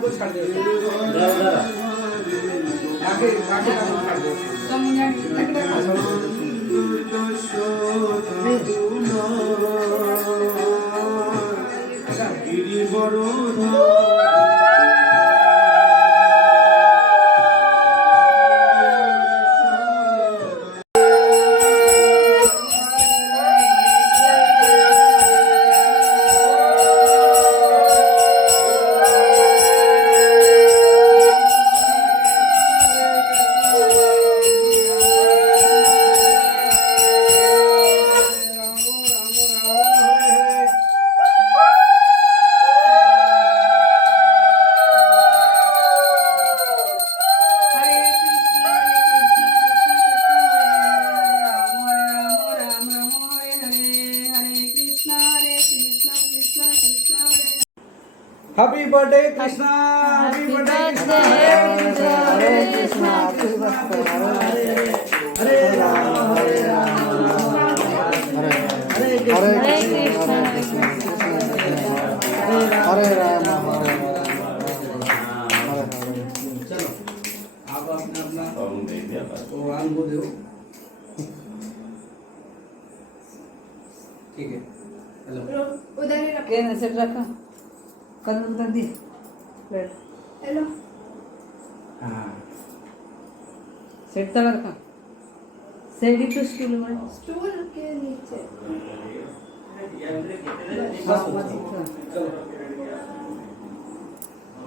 को छाड़ दे आगे आगे छाड़ दे Happy birthday Krishna, happy birthday Krishna, Hare Krishna, Krishna Krishna, Hare Rama, Hare Rama, Hare Krishna, Hare Rama, चलो आप अपना अपना भगवान को दो, ठीक है, हेलो उधर ही रखो, क्या सेट रखा कदम कर दी हेलो हाँ सेट तक रखा सेट ही तो स्टूल में स्टूल के नीचे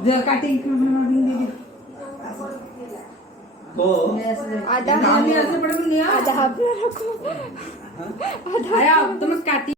जो काटिंग बना देंगे तो आधा आधा हाथ में रखो आधा आया अब तो मैं काटी